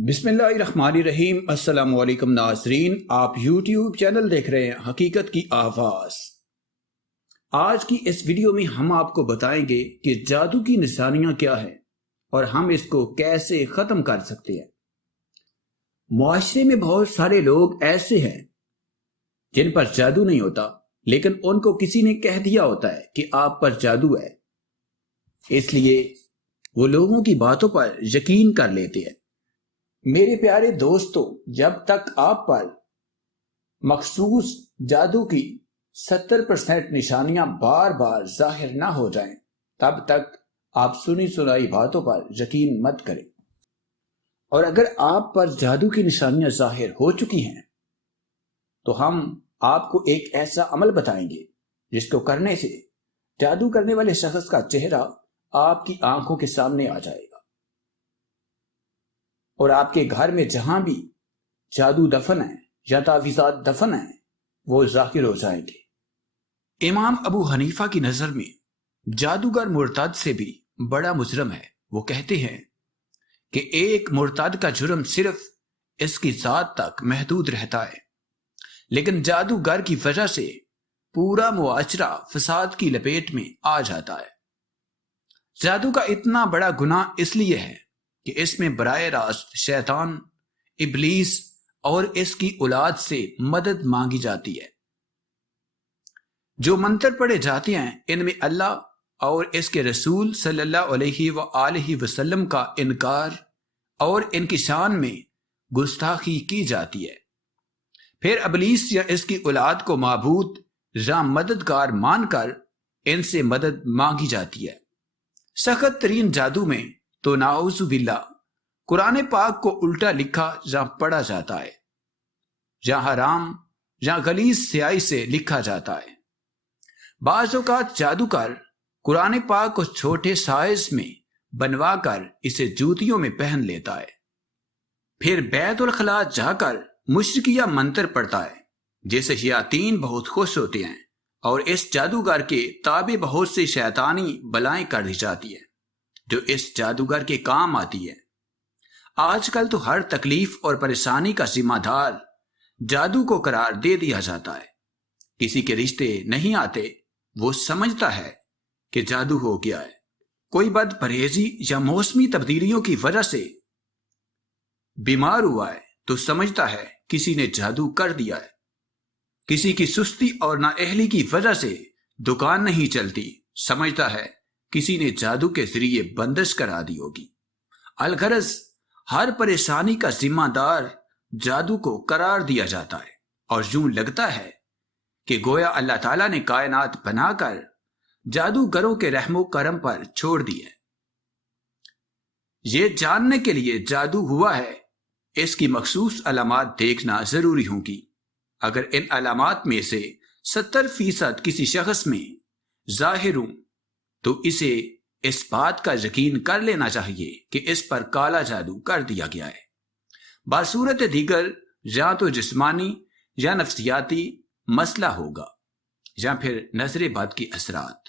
بسم اللہ الرحمن الرحیم۔ السلام علیکم ناظرین، آپ یوٹیوب چینل دیکھ رہے ہیں حقیقت کی آواز۔ آج کی اس ویڈیو میں ہم آپ کو بتائیں گے کہ جادو کی نشانیاں کیا ہیں اور ہم اس کو کیسے ختم کر سکتے ہیں۔ معاشرے میں بہت سارے لوگ ایسے ہیں جن پر جادو نہیں ہوتا، لیکن ان کو کسی نے کہہ دیا ہوتا ہے کہ آپ پر جادو ہے، اس لیے وہ لوگوں کی باتوں پر یقین کر لیتے ہیں۔ میرے پیارے دوستو، جب تک آپ پر مخصوص جادو کی 70% نشانیاں بار بار ظاہر نہ ہو جائیں، تب تک آپ سنی سنائی باتوں پر یقین مت کریں۔ اور اگر آپ پر جادو کی نشانیاں ظاہر ہو چکی ہیں تو ہم آپ کو ایک ایسا عمل بتائیں گے جس کو کرنے سے جادو کرنے والے شخص کا چہرہ آپ کی آنکھوں کے سامنے آ جائے گا اور آپ کے گھر میں جہاں بھی جادو دفن ہے یا تعویذات دفن ہیں وہ ظاہر ہو جائیں گے۔ امام ابو حنیفہ کی نظر میں جادوگر مرتد سے بھی بڑا مجرم ہے۔ وہ کہتے ہیں کہ ایک مرتد کا جرم صرف اس کی ذات تک محدود رہتا ہے، لیکن جادوگر کی وجہ سے پورا معاشرہ فساد کی لپیٹ میں آ جاتا ہے۔ جادو کا اتنا بڑا گناہ اس لیے ہے کہ اس میں براہ راست شیطان، ابلیس اور اس کی اولاد سے مدد مانگی جاتی ہے۔ جو منتر پڑھے جاتے ہیں ان میں اللہ اور اس کے رسول صلی اللہ علیہ وآلہ وسلم کا انکار اور ان کی شان میں گستاخی کی جاتی ہے۔ پھر ابلیس یا اس کی اولاد کو معبود یا مددگار مان کر ان سے مدد مانگی جاتی ہے۔ سخت ترین جادو میں تو نعوذ باللہ قرآن پاک کو الٹا لکھا یا پڑھا جاتا ہے، یا حرام یا غلیظ سیاہی سے لکھا جاتا ہے۔ بعض اوقات جادوگر قرآن پاک کو چھوٹے سائز میں بنوا کر اسے جوتیوں میں پہن لیتا ہے، پھر بیت الخلاء جا کر مشرکیہ منتر پڑھتا ہے، جیسے شیاطین بہت خوش ہوتے ہیں اور اس جادوگر کے تابع بہت سے شیطانی بلائیں کر دی جاتی ہے جو اس جادوگر کے کام آتی ہے۔ آج کل تو ہر تکلیف اور پریشانی کا ذمہ دار جادو کو قرار دے دیا جاتا ہے۔ کسی کے رشتے نہیں آتے، وہ سمجھتا ہے کہ جادو ہو گیا ہے۔ کوئی بد پرہیزی یا موسمی تبدیلیوں کی وجہ سے بیمار ہوا ہے تو سمجھتا ہے کسی نے جادو کر دیا ہے۔ کسی کی سستی اور نااہلی کی وجہ سے دکان نہیں چلتی، سمجھتا ہے کسی نے جادو کے ذریعے بندش کرا دی ہوگی۔ الغرض ہر پریشانی کا ذمہ دار جادو کو قرار دیا جاتا ہے، اور یوں لگتا ہے کہ گویا اللہ تعالیٰ نے کائنات بنا کر جادوگروں کے رحم و کرم پر چھوڑ دی ہے۔ یہ جاننے کے لیے جادو ہوا ہے اس کی مخصوص علامات دیکھنا ضروری ہوگی۔ اگر ان علامات میں سے 70% کسی شخص میں ظاہر ہوں تو اسے اس بات کا یقین کر لینا چاہیے کہ اس پر کالا جادو کر دیا گیا ہے۔ بصورت دیگر یا تو جسمانی یا نفسیاتی مسئلہ ہوگا، یا پھر نظر بد کے اثرات۔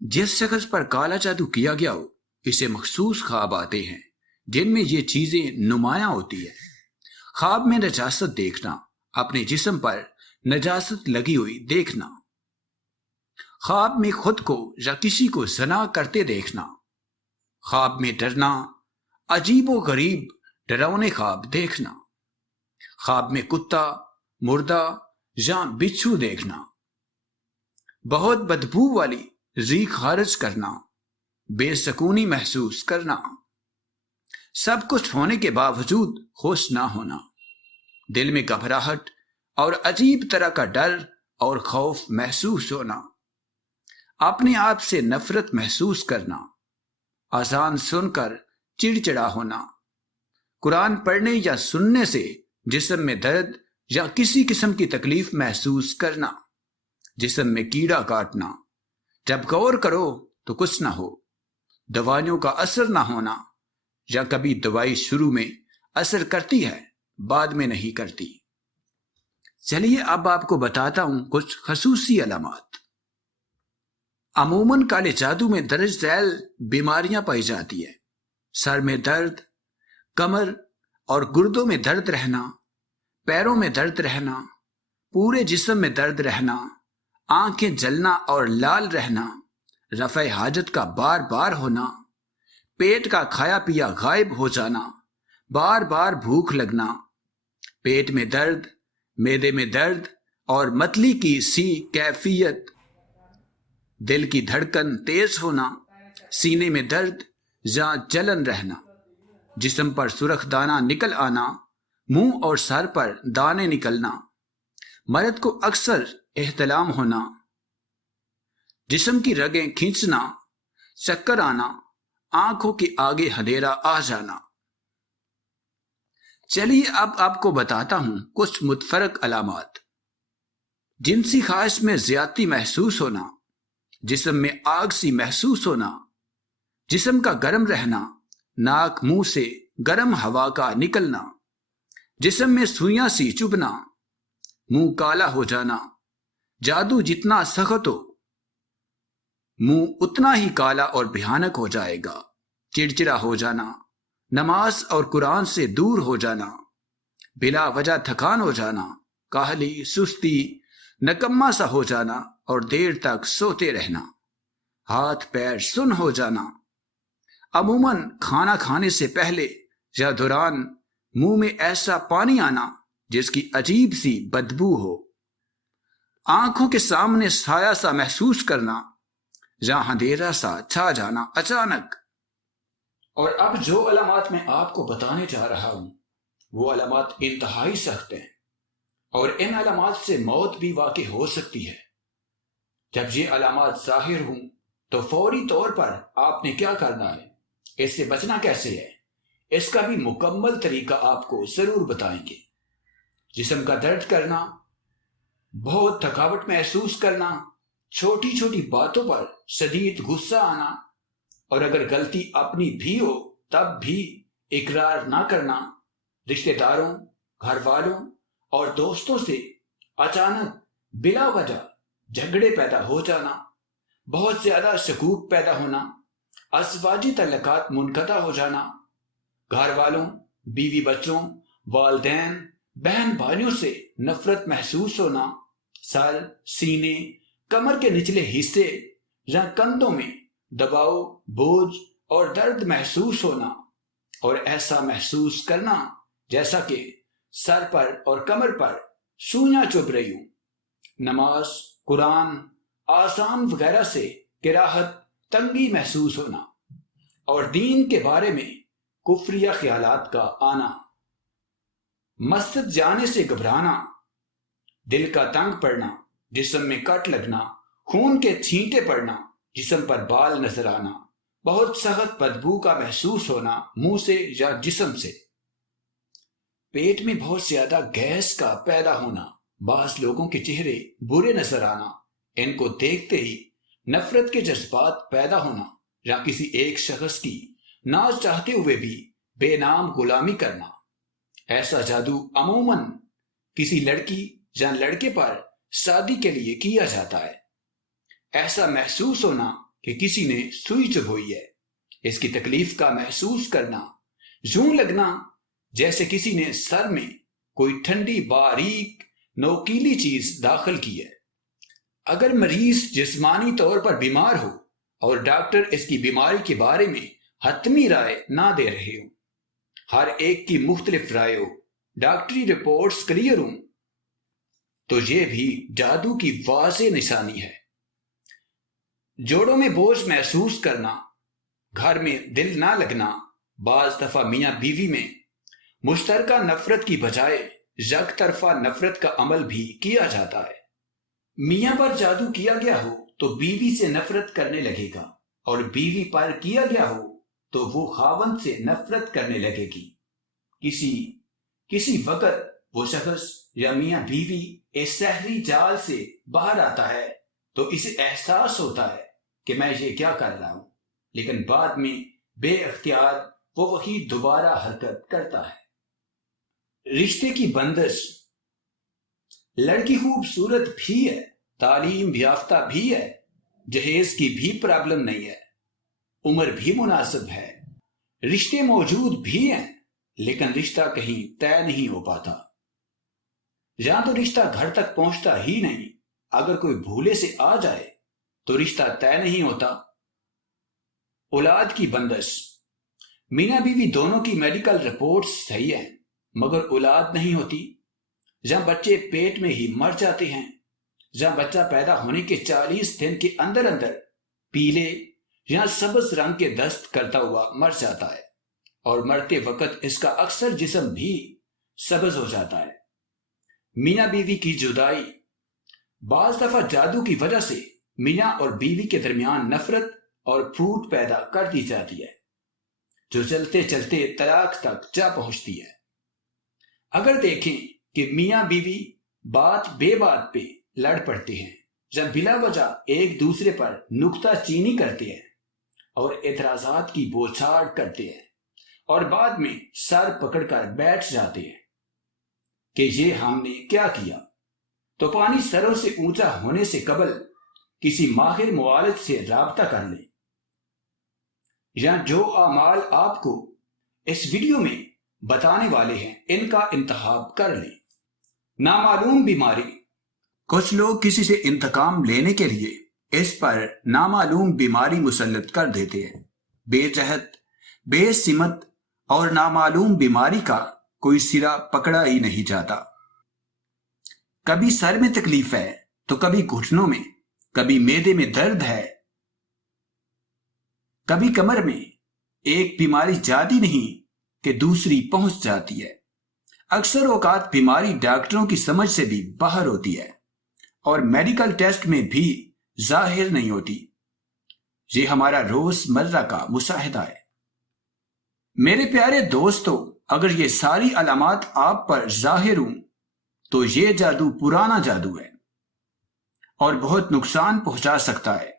جس شخص پر کالا جادو کیا گیا ہو اسے مخصوص خواب آتے ہیں جن میں یہ چیزیں نمایاں ہوتی ہیں۔ خواب میں نجاست دیکھنا، اپنے جسم پر نجاست لگی ہوئی دیکھنا، خواب میں خود کو یا کسی کو زنا کرتے دیکھنا، خواب میں ڈرنا، عجیب و غریب ڈراؤنے خواب دیکھنا، خواب میں کتا، مردہ یا بچھو دیکھنا، بہت بدبو والی ریح خارج کرنا، بے سکونی محسوس کرنا، سب کچھ ہونے کے باوجود خوش نہ ہونا، دل میں گھبراہٹ اور عجیب طرح کا ڈر اور خوف محسوس ہونا، اپنے آپ سے نفرت محسوس کرنا، اذان سن کر چڑچڑا ہونا، قرآن پڑھنے یا سننے سے جسم میں درد یا کسی قسم کی تکلیف محسوس کرنا، جسم میں کیڑا کاٹنا، جب غور کرو تو کچھ نہ ہو، دوائیوں کا اثر نہ ہونا، یا کبھی دوائی شروع میں اثر کرتی ہے بعد میں نہیں کرتی۔ چلیے اب آپ کو بتاتا ہوں کچھ خصوصی علامات۔ عموماً کالے جادو میں درج ذیل بیماریاں پائی جاتی ہیں: سر میں درد، کمر، اور گردوں میں درد رہنا، پیروں میں درد رہنا، پورے جسم میں درد رہنا، آنکھیں جلنا اور لال رہنا، رفع حاجت کا بار بار ہونا، پیٹ کا کھایا پیا غائب ہو جانا، بار بار بھوک لگنا، پیٹ میں درد، معدے میں درد اور متلی کی سی کیفیت، دل کی دھڑکن تیز ہونا، سینے میں درد یا جلن رہنا، جسم پر سرخ دانہ نکل آنا، منہ اور سر پر دانے نکلنا، مرد کو اکثر احتلام ہونا، جسم کی رگیں کھینچنا، چکر آنا، آنکھوں کے آگے اندھیرا آ جانا۔ چلیے اب آپ کو بتاتا ہوں کچھ متفرق علامات۔ جنسی خواہش میں زیادتی محسوس ہونا، جسم میں آگ سی محسوس ہونا، جسم کا گرم رہنا، ناک منہ سے گرم ہوا کا نکلنا، جسم میں سوئیاں سی چبھنا، منہ کالا ہو جانا، جادو جتنا سخت ہو منہ اتنا ہی کالا اور بھیانک ہو جائے گا، چڑچڑا ہو جانا، نماز اور قرآن سے دور ہو جانا، بلا وجہ تھکان ہو جانا، کاہلی، سستی، نکما سا ہو جانا اور دیر تک سوتے رہنا، ہاتھ پیر سن ہو جانا، عموماً کھانا کھانے سے پہلے یا دوران منہ میں ایسا پانی آنا جس کی عجیب سی بدبو ہو، آنکھوں کے سامنے سایہ سا محسوس کرنا یا اندھیرا سا چھا جانا اچانک۔ اور اب جو علامات میں آپ کو بتانے جا رہا ہوں وہ علامات انتہائی سخت ہیں، اور ان علامات سے موت بھی واقع ہو سکتی ہے۔ جب یہ علامات ظاہر ہوں تو فوری طور پر آپ نے کیا کرنا ہے، اس سے بچنا کیسے ہے، اس کا بھی مکمل طریقہ آپ کو ضرور بتائیں گے۔ جسم کا درد کرنا، بہت تھکاوٹ محسوس کرنا، چھوٹی چھوٹی باتوں پر شدید غصہ آنا، اور اگر غلطی اپنی بھی ہو تب بھی اقرار نہ کرنا، رشتہ داروں، گھر والوں اور دوستوں سے اچانک بلا وجہ جھگڑے پیدا ہو جانا، بہت زیادہ شکوک پیدا ہونا، ازواجی تعلقات منقطع ہو جانا، گھر والوں، بیوی بچوں، والدین، بہن بھائیوں سے نفرت محسوس ہونا، سر، سینے، کمر کے نچلے حصے یا کندھوں میں دباؤ، بوجھ اور درد محسوس ہونا، اور ایسا محسوس کرنا جیسا کہ سر پر اور کمر پر سوئیاں چبھ رہی ہوں، نماز، قرآن، آسان وغیرہ سے کراہت، تنگی محسوس ہونا، اور دین کے بارے میں کفریہ خیالات کا آنا، مسجد جانے سے گھبرانا، دل کا تنگ پڑنا، جسم میں کٹ لگنا، خون کے چھینٹے پڑنا، جسم پر بال نظر آنا، بہت سخت بدبو کا محسوس ہونا منہ سے یا جسم سے، پیٹ میں بہت زیادہ گیس کا پیدا ہونا، بعض لوگوں کے چہرے برے نظر آنا، ان کو دیکھتے ہی نفرت کے جذبات پیدا ہونا، یا کسی ایک شخص کی نہ چاہتے ہوئے بھی بے نام غلامی کرنا۔ ایسا جادو عموماً کسی لڑکی یا لڑکے پر شادی کے لیے کیا جاتا ہے۔ ایسا محسوس ہونا کہ کسی نے سوئی چبھوئی ہے، اس کی تکلیف کا محسوس کرنا، یوں لگنا جیسے کسی نے سر میں کوئی ٹھنڈی باریک نوکیلی چیز داخل کی ہے۔ اگر مریض جسمانی طور پر بیمار ہو اور ڈاکٹر اس کی بیماری کے بارے میں حتمی رائے نہ دے رہے ہوں، ہر ایک کی مختلف رائے ہو، ڈاکٹری رپورٹس کلیئر ہوں، تو یہ بھی جادو کی واضح نشانی ہے۔ جوڑوں میں بوجھ محسوس کرنا، گھر میں دل نہ لگنا، بعض دفعہ میاں بیوی میں مشترکہ نفرت کی بجائے یک طرفہ نفرت کا عمل بھی کیا جاتا ہے۔ میاں پر جادو کیا گیا ہو تو بیوی سے نفرت کرنے لگے گا، اور بیوی پر کیا گیا ہو تو وہ خاوند سے نفرت کرنے لگے گی۔ کسی وقت وہ شخص یا میاں بیوی اس سحری جال سے باہر آتا ہے تو اسے احساس ہوتا ہے کہ میں یہ کیا کر رہا ہوں، لیکن بعد میں بے اختیار وہ وہی دوبارہ حرکت کرتا ہے۔ رشتے کی بندش، لڑکی خوبصورت بھی ہے، تعلیم یافتہ بھی ہے، جہیز کی بھی پرابلم نہیں ہے، عمر بھی مناسب ہے، رشتے موجود بھی ہیں، لیکن رشتہ کہیں طے نہیں ہو پاتا۔ یا تو رشتہ گھر تک پہنچتا ہی نہیں، اگر کوئی بھولے سے آ جائے تو رشتہ طے نہیں ہوتا۔ اولاد کی بندش۔ میاں بیوی دونوں کی میڈیکل رپورٹس صحیح ہیں، مگر اولاد نہیں ہوتی۔ یا بچے پیٹ میں ہی مر جاتے ہیں، یا بچہ پیدا ہونے کے 40 دن کے اندر اندر پیلے یا سبز رنگ کے دست کرتا ہوا مر جاتا ہے، اور مرتے وقت اس کا اکثر جسم بھی سبز ہو جاتا ہے۔ میاں بیوی کی جدائی۔ بعض دفعہ جادو کی وجہ سے میاں اور بیوی کے درمیان نفرت اور پھوٹ پیدا کر دی جاتی ہے، جو چلتے چلتے طلاق تک جا پہنچتی ہے۔ اگر دیکھیں کہ میاں بیوی بات بے بات پہ لڑ پڑتے ہیں، جب بلا وجہ ایک دوسرے پر نکتہ چینی کرتے ہیں اور اعتراضات کی بوچھاڑ کرتے ہیں، اور بعد میں سر پکڑ کر بیٹھ جاتے ہیں کہ یہ ہم نے کیا کیا، تو پانی سروں سے اونچا ہونے سے قبل کسی ماہر معالج سے رابطہ کر لیں، یا جو اعمال آپ کو اس ویڈیو میں بتانے والے ہیں ان کا انتخاب کر لیں۔ نامعلوم بیماری۔ کچھ لوگ کسی سے انتقام لینے کے لیے اس پر نامعلوم بیماری مسلط کر دیتے ہیں۔ بے جہت، بے سمت اور نامعلوم بیماری کا کوئی سرا پکڑا ہی نہیں جاتا۔ کبھی سر میں تکلیف ہے تو کبھی گھٹنوں میں، کبھی معدے میں درد ہے، کبھی کمر میں۔ ایک بیماری جاتی نہیں کہ دوسری پہنچ جاتی ہے۔ اکثر اوقات بیماری ڈاکٹروں کی سمجھ سے بھی باہر ہوتی ہے اور میڈیکل ٹیسٹ میں بھی ظاہر نہیں ہوتی۔ یہ ہمارا روز مرہ کا مشاہدہ ہے۔ میرے پیارے دوستو، اگر یہ ساری علامات آپ پر ظاہر ہوں تو یہ جادو پرانا جادو ہے اور بہت نقصان پہنچا سکتا ہے۔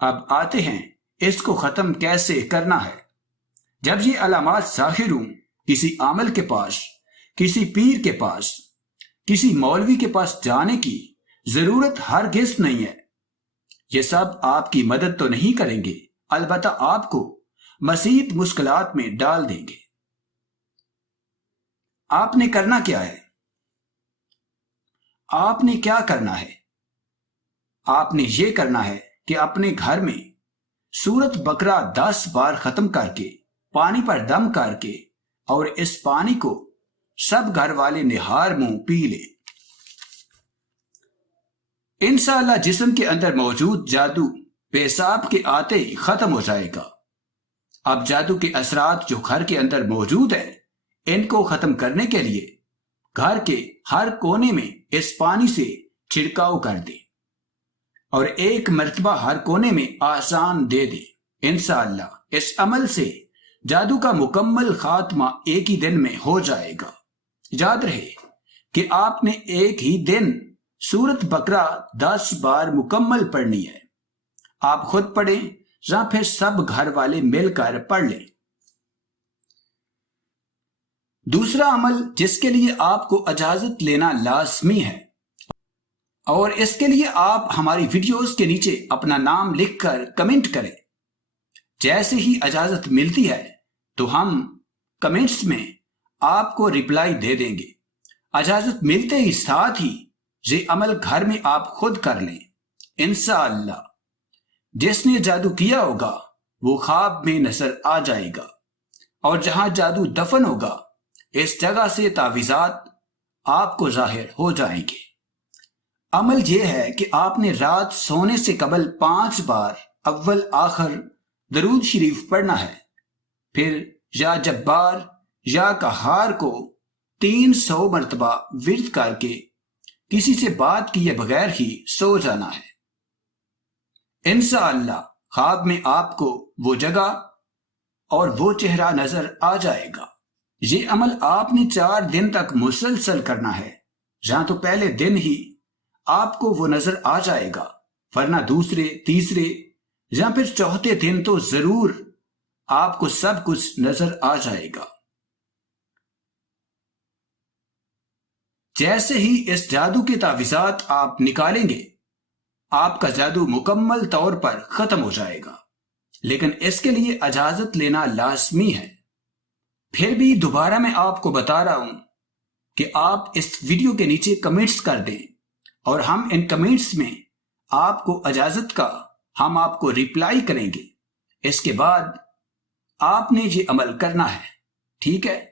اب آتے ہیں اس کو ختم کیسے کرنا ہے۔ جب یہ علامات ظاہر ہوں، کسی عامل کے پاس، کسی پیر کے پاس، کسی مولوی کے پاس جانے کی ضرورت ہرگز نہیں ہے۔ یہ سب آپ کی مدد تو نہیں کریں گے، البتہ آپ کو مزید مشکلات میں ڈال دیں گے۔ آپ نے کرنا کیا ہے؟ آپ نے کیا کرنا ہے؟ آپ نے یہ کرنا ہے کہ اپنے گھر میں سورت بقرہ 10 بار ختم کر کے، پانی پر دم کر کے، اور اس پانی کو سب گھر والے نہار منہ پی لیں۔ انشاءاللہ جسم کے اندر موجود جادو پیشاب کے آتے ہی ختم ہو جائے گا۔ اب جادو کے اثرات جو گھر کے اندر موجود ہیں، ان کو ختم کرنے کے لیے گھر کے ہر کونے میں اس پانی سے چھڑکاؤ کر دیں اور ایک مرتبہ ہر کونے میں آسان دے دیں۔ انشاءاللہ اس عمل سے جادو کا مکمل خاتمہ ایک ہی دن میں ہو جائے گا۔ یاد رہے کہ آپ نے ایک ہی دن سورت بقرہ 10 بار مکمل پڑھنی ہے۔ آپ خود پڑھیں یا پھر سب گھر والے مل کر پڑھ لیں۔ دوسرا عمل جس کے لیے آپ کو اجازت لینا لازمی ہے، اور اس کے لیے آپ ہماری ویڈیوز کے نیچے اپنا نام لکھ کر کمنٹ کریں۔ جیسے ہی اجازت ملتی ہے تو ہم کمنٹس میں آپ کو رپلائی دے دیں گے۔ اجازت ملتے ہی ساتھ ہی یہ عمل گھر میں آپ خود کر لیں۔ انشاءاللہ جس نے جادو کیا ہوگا وہ خواب میں نظر آ جائے گا، اور جہاں جادو دفن ہوگا اس جگہ سے تعویذات آپ کو ظاہر ہو جائیں گے۔ عمل یہ ہے کہ آپ نے رات سونے سے قبل 5 بار اول آخر درود شریف پڑھنا ہے، پھر یا جبار یا قہار کو 300 مرتبہ ورد کر کے کسی سے بات کیے بغیر ہی سو جانا ہے۔ انشاءاللہ خواب میں آپ کو وہ جگہ اور وہ چہرہ نظر آ جائے گا۔ یہ عمل آپ نے 4 دن تک مسلسل کرنا ہے، یا تو پہلے دن ہی آپ کو وہ نظر آ جائے گا، ورنہ دوسرے، تیسرے یا پھر چوتھے دن تو ضرور آپ کو سب کچھ نظر آ جائے گا۔ جیسے ہی اس جادو کے تعویذات آپ نکالیں گے، آپ کا جادو مکمل طور پر ختم ہو جائے گا، لیکن اس کے لیے اجازت لینا لازمی ہے۔ پھر بھی دوبارہ میں آپ کو بتا رہا ہوں کہ آپ اس ویڈیو کے نیچے کمنٹس کر دیں اور ہم ان کمنٹس میں آپ کو اجازت کا ہم آپ کو ریپلائی کریں گے. اس کے بعد آپ نے یہ عمل کرنا ہے. ٹھیک ہے؟